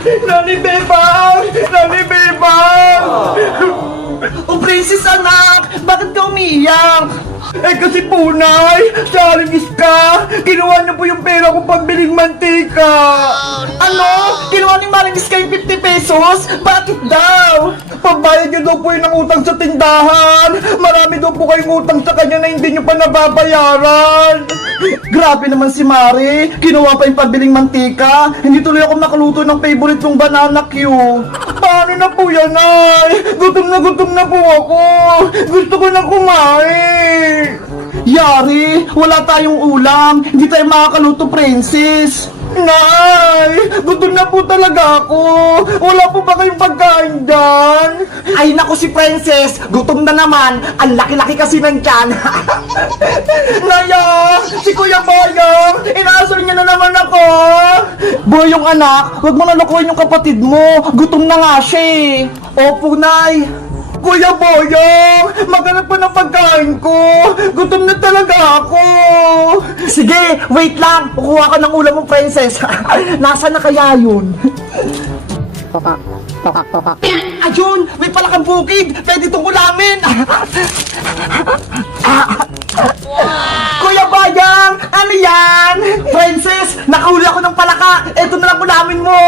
Nani Bebang! Nani Bebang! Oh, Princess anak! Bakit ka umiiyak? Eh kasi po, Nay, challenge ka! Kinuha niyo po yung pera ko pambiling mantika! Ano? Kinuha ni Maring Iska yung 50 pesos? Bakit daw? Pambayad niyo daw po yun ng utang sa tindahan! Marami daw po kayong utang sa kanya na hindi niyo pa nababayaran! Grabe naman si Mari! Kinuha pa yung pambiling mantika! Hindi tuloy ako makaluto ng favorite kong banana Q! Paano na po yan, Nay? Gutom na po ako! Gusto ko na kumain! Yari, wala tayong ulam. Hindi tayo makakaluto, Princess. Nay, gutom na po talaga ako. Wala po ba kayong pagkain dyan? Ay, naku si Princess. Gutom na naman. Ang laki-laki kasi ng tiyan. Naya, si Kuya Boyong, inaasar niya na naman ako. Boyong anak, huwag mo nalukuhin yung kapatid mo. Gutom na nga siya eh. Opo, Nay. Kuya Boyong, maghanap pa ng pagkain ko. Gutom na talaga ako. Sige, wait lang. Kukuha ka ng ulam mo, Princess. Nasaan na kaya yun? Ayun, may palakang bukid. Pwede itong ulamin. Kuya Boyong, ano yan? Princess, nakahuli ako ng palaka. Ito na lang ulamin mo.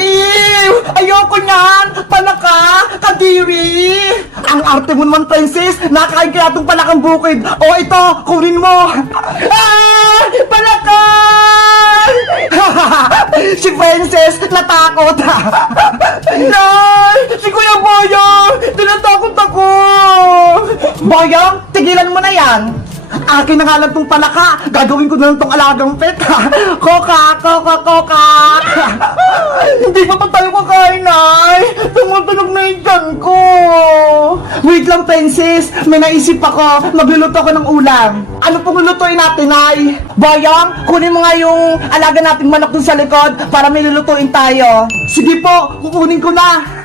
Ew, ayoko niyan. Palaka, kadiri. Ang arte mo naman, Princess. Nakain kaya itong palakang bukid. O ito, kunin mo. Ah! Palaka! Si Princess, natakot. Nay! Si Kuya Boyong! Tinatakot ako! Boyong, tigilan mo na yan. Akin na nga lang tong palaka. Gagawin ko na lang tong alagang pet. Koka! Hindi pa pa tayo kakain, Nay. Tumutunog na yung tiyan ko. Wait lang, Princess. May naisip ako. Magluluto ako ng ulam. Ano pong lulutuin natin, Nay? Boyong, kunin mo nga yung alaga nating manok dun sa likod para may lulutuin tayo. Sige po, kukunin ko na.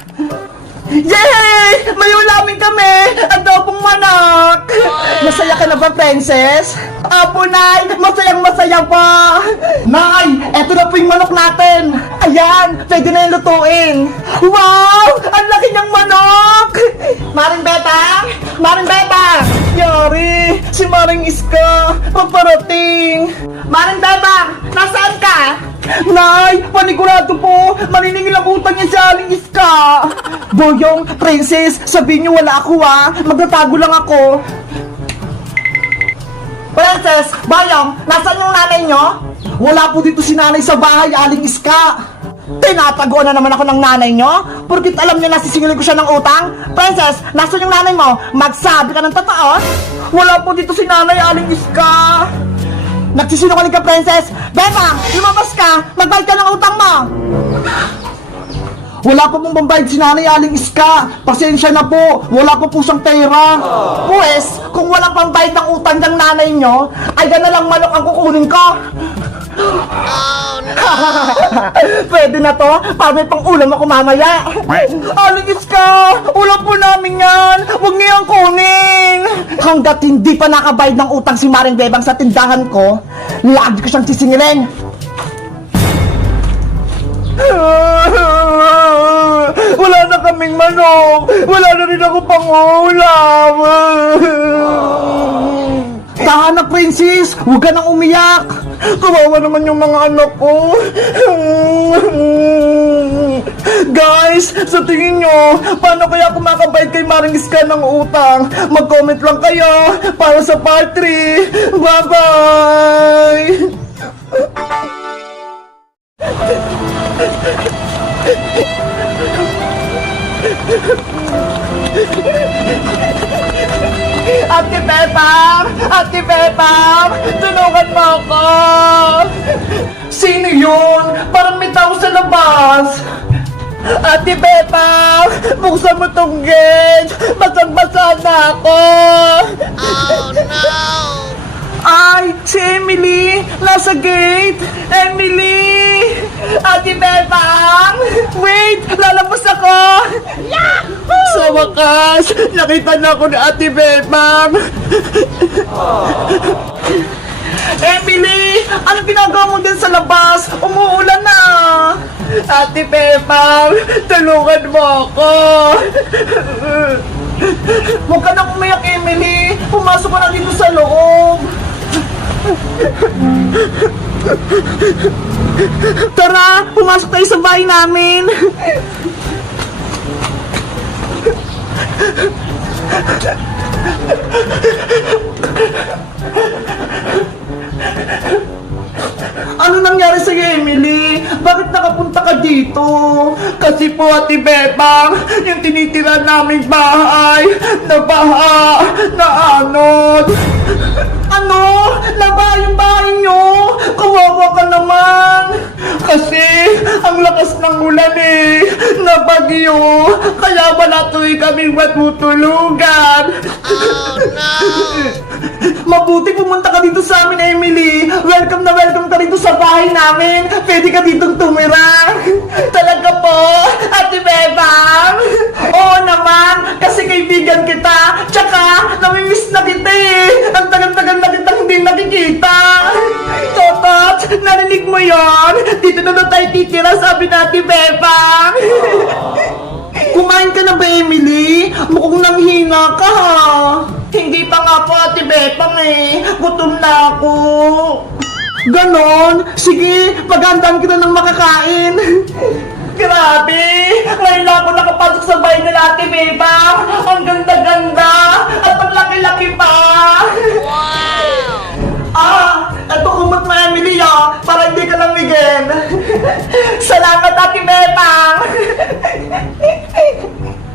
Yay! May ulamin kami! Adobong manok! Masaya ka na ba, Princess? Apo, Nay! Masayang-masaya pa! Nay! Eto na po yung manok natin! Ayan! Pwede na yung lutuin! Wow! Ang laki niyang manok! Maring Betang! Maring Betang! Yari! Si Maring Iska! Paparating! Maring Betang! Nasaan ka? Nay! Panigurado po! Maniningil ang utang niya si Aling Iska! Boyong, Princess, sabihin niyo wala ako ha! Magtatago lang ako! Princess! Boyong! Nasaan yung nanay niyo? Wala po dito si nanay sa bahay, Aling Iska! Tinatago na naman ako ng nanay niyo? Porkit alam niyo na sisingilin ko siya ng utang? Princess, nasaan yung nanay mo? Magsabi ka ng totoo? Wala po dito si nanay, Aling Iska! Nagsisinungaling ka, Princess! Beba! Lumabas ka! Magbayad ka ng utang mo! Wala pa pong pambayad si Nanay Aling Iska! Pasensya na po! Wala pa po siyang pera! Pues, kung walang pambayad ng utang ng nanay nyo, ay gana lang manok ang kukunin ko! Oh, no. Pwede na to! Para may pang ulam ako mamaya! Aling Iska! Ulam po namin yan! Huwag niyang kunin! Hanggat hindi pa nakabayad ng utang si Maring Bebang sa tindahan ko, lagi ko siyang sisingilin! Wala na kaming manok! Wala na rin ako pang ulam! Tahan na, Princess! Huwag ka nang umiyak! Kawawa naman yung mga anak ko! Guys, sa tingin nyo, paano kaya ako makabayad kay Maring Iska ng utang? Mag-comment lang kayo para sa part 3! Bye-bye! Ate Pepang! Ate Pepang! Tulungan mo ako! Sino yun? Parang may tao sa labas! Ate Pepang! Buksan mo tong gate! Basang-basa na ako! Oh no! Ay! Si Emily! Nasa gate! Emily! Ate Bebang! Wait! Lalabas ako! Yahoo! Sa wakas, nakita na ako ni Ate Bebang! Emily! Anong ginagawa mo din sa labas? Umuulan na! Ate Pepang, tulungan mo ako. Huwag ka nang umiyak, Emily. Pumasok ka na dito sa loob. Tara, pumasok tayo sa bahay namin. Ano nangyari sa'yo, Emily? Bakit nakapunta ka dito? Kasi po, Ate Bebang, yung tinitira naming bahay, nabaha, naanod. Ano? Nabaha yung bahay nyo? Kawawa ka naman. Kasi, ang lakas ng ulan eh, na bagyo. Kaya wala tuloy kaming matutulugan. Oh, no! Mabuti pumunta ka dito sa amin, Emily. Welcome na welcome ka dito sa bahay namin. Pwede ka ditong tumira. Talaga po, Ate Bebang. Oo naman, kasi kaibigan kita. Tsaka, namimiss na kita eh. Ang tagal-tagal na kitang hindi nakikita. Totot, narinig mo yon? Dito na tayo titira, sabi na Ate Bebang. Kumain ka na ba, Emily? Mukhang nanghina ka ha. Hindi pa nga po, Ate Bepang eh. Gutom na ako. Ganon? Sige, paghandaan kita ng makakain. Grabe! Ngayon lang ako nakapasok sa bahay nila, Ate Bepang. Ang ganda-ganda at ang laki-laki pa. Wow! Ito kumot mo, Emily para hindi ka lamigin. Salamat, Ate Bepang.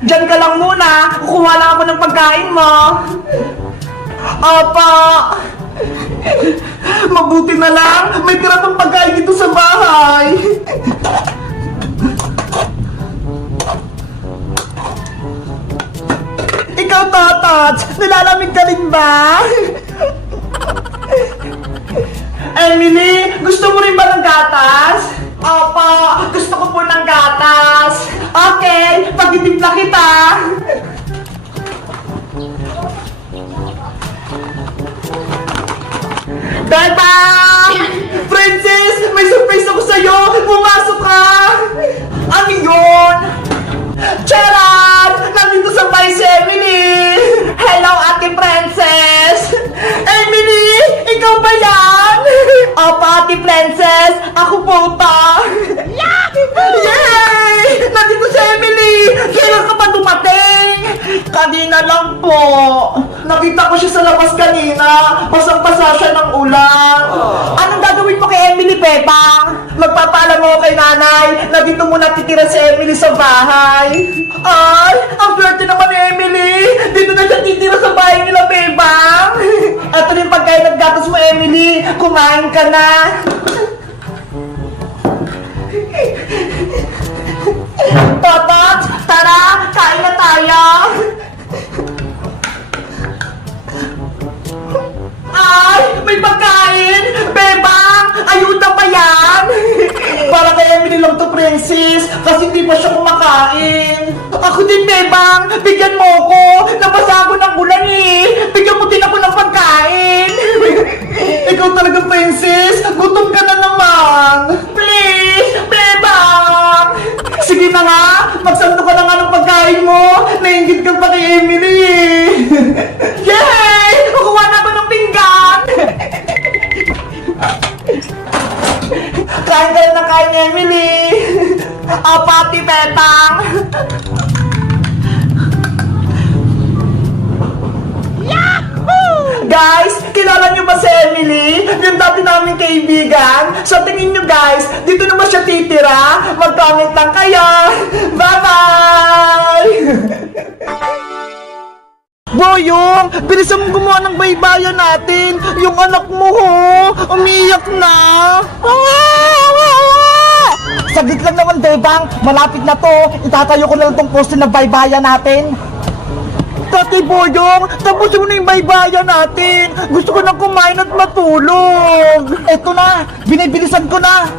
Diyan ka lang muna. Kukuha lang ako ng pagkain mo. Apa. Mabuti na lang. May tira pang pagkain dito sa bahay. Ikaw, Totot. Nilalamig ka rin ba? Emily, gusto mo rin ba ng gatas? Opo, gusto ko po ng gatas. Okay, pagtitimpla kita. Beba! Princess, may surprise ako sa'yo. Pumasok ka. Ano yun? Charan! Nandito sa bahay si Emily. Hello, Ate Princess. Emily, ikaw ba yan? Opo, Ate Princess. Ako po ta. Yay! Nandito si Emily. Kailan ka pa dumating? Kanina lang po. Nakita ko siya sa labas kanina. Basang-basa siya ng ulan. Anong gagawin mo kay Emily, Pepang? Magpapaalam mo kay nanay na dito muna titira si Emily sa bahay. Ay, ang swerte naman ni Emily. Dito na siya titira sa bahay nila, Pepang. Ito rin pagkain at gatas mo, Emily. Kumain ka na. Totot, tara, kain na tayo. Ay, may pagkain! Bebang, ayuda pa yan! Para kay Emily lang to, Princess, kasi hindi pa siya kumakain. Ako din, Bebang, bigyan mo ko. Nabasa ako ng ulan eh. Bigyan mo din ako ng pagkain. Ikaw talaga, Princess. Gutom ka na naman. Please, Bebang! Sige na nga, magsanto ka na nga ng pagkain mo. Nainggit ka pa kay Emily. Yay! Kukuha na ako ng pinggan. Kain ka na ng kain, Emily. Pati Petang. Guys, kilala niyo ba si Emily? Yung dati naming kaibigan? Sa tingin niyo guys, dito naman siya titira? Mag-comment lang kayo! Bye-bye! Boyong, bilisan mo gumawa ng baybayan natin! Yung anak mo ho, umiyak na! Saglit lang naman, Bebang. Malapit na to. Itatayo ko na lang tong poste na baybayan natin. Tati Boyong, tapusin mo na yung baybayan natin. Gusto ko nang kumain at matulog. Eto na, binibilisan ko na.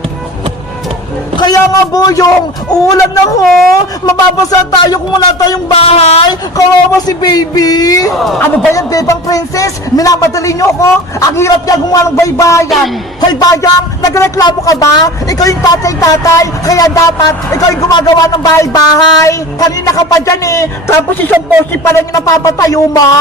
Kaya nga, Boyong, uulan na ho. Mababasa tayo kung wala tayong bahay. Kawawa si baby. Ano ba yan, Bebang Princess? Minamadali niyo ako. Ang hirap niya gumawa ng baybayan. Hoy, Bayang, nagreklamo ka ba? Ikaw yung tatay-tatay, kaya dapat ikaw yung gumagawa ng bahay-bahay. Kanina ka pa dyan eh. Tapos isang poste pa lang yung napapatayo mo.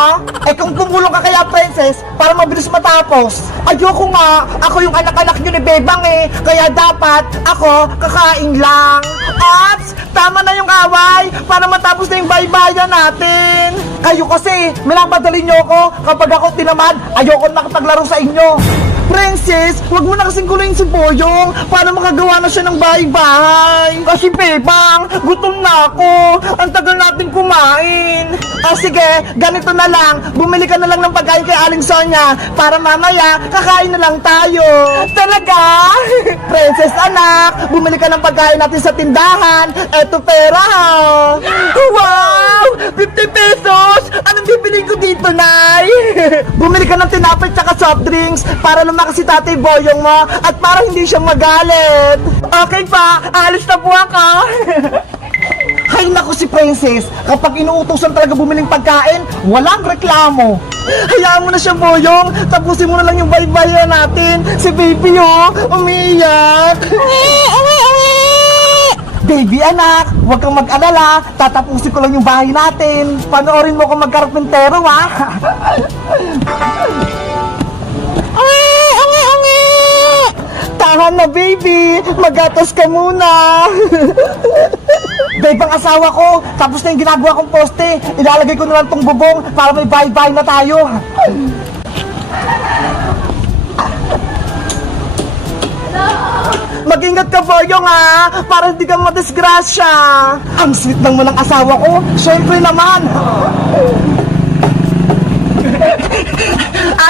Eh kung tumulong ka kaya, Princess, para mabilis matapos. Ayoko nga. Ako yung anak-anak niyo ni Bebang eh. Kaya dapat ako kakain lang. Ops! Tama na yung away para matapos na yung baybayan natin. Kayo kasi, minamadali niyo ako. Kapag ako tinamad, ayoko na makapaglaro sa inyo. Princess, wag mo na kasing guluhin si Boyong para makagawa na siya ng bahay-bahay. Kasi Bebang, gutom na ako. Ang tagal natin kumain. Sige, ganito na lang. Bumili ka na lang ng pagkain kay Aling Sonia para mamaya kakain na lang tayo. Talaga? Princess anak, bumili ka ng pagkain natin sa tindahan. Eto pera ha. Wow! 50 pesos! Anong bibili ko dito, Nay? Bumili ka ng tinapay tsaka soft drinks para lumakas si Tatay Boyong mo at para hindi siya magalit. Okay pa, alis na po ako. Hay naku si Princess, kapag inuutosan talaga bumiling pagkain, walang reklamo. Hayaan mo na siya, Boyong. Tapusin mo na lang yung baybayan natin. Si baby umiiyak. Baby anak, huwag kang mag-alala. Tatapusin ko lang yung bahay natin. Panoorin mo kung magkarpentero, ha? Tahan na, baby. Magatas ka muna. Babe, ang asawa ko. Tapos na yung ginagawa kong poste. Ilalagay ko na lang tong bubong para may bahay-bahay na tayo. Mag-ingat ka, Boyong, ha? Para hindi ka madisgrasya. Ang sweet lang mo ng asawa ko. Siyempre naman.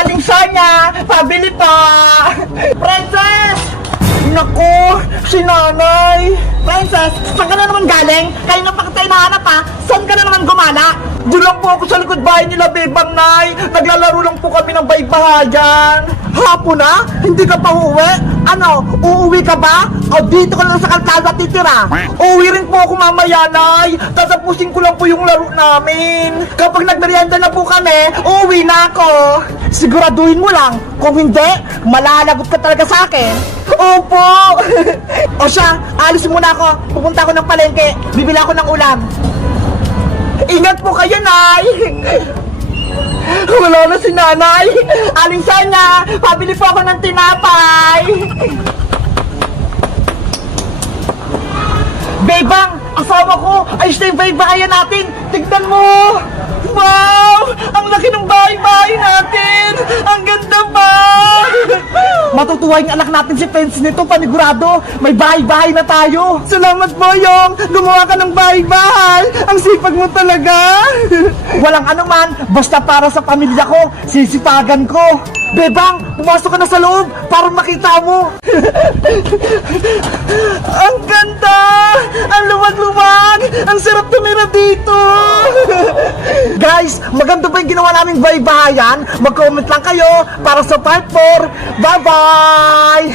Aling Sonia, pabili pa. Princess! Naku, si nanay. Princess, saan ka na naman galing? Kayo na pa kita hinahanap, ha? Saan ka na naman gumala? Doon lang po ako sa likod bahay nila, Bebang Nay. Naglalaro lang po kami ng baybahayan. Hapon na? Hindi ka pa uuwi? Ano, uuwi ka ba? O dito ka lang sa kalsada titira? Uuwi rin po ako mamaya, Nay. Tatapusin ko lang po yung laro namin. Kapag nagmerienda na po kami, uuwi na ako. Siguraduhin mo lang. Kung hindi, malalagot ka talaga sa akin. Opo! O siya, alis muna ako. Pupunta ako ng palengke. Bibili ako ng ulam. Ingat po kayo, Nay! Wala na si nanay! Aling Sonia, pabili po ako ng tinapay! Bebang, asawa ko! Ayos na yung bahay-bahayan natin! Tignan mo! Wow! Ang laki ng bahay-bahay natin! Ang ganda pa! Matutuwa yung anak natin si Pence nito, panigurado. May bahay-bahay na tayo. Salamat, Boyong. Gumawa ka ng bahay-bahay. Ang sipag mo talaga. Walang anuman, basta para sa pamilya ko, sisipagan ko. Bebang, pumasok ka na sa loob para makita mo. Ang ganda! Ang luwag-luwag! Ang sarap tumira dito! Guys, maganda ba yung ginawa naming bahay-bahayan? Mag-comment lang kayo para sa part 4. Bye-bye!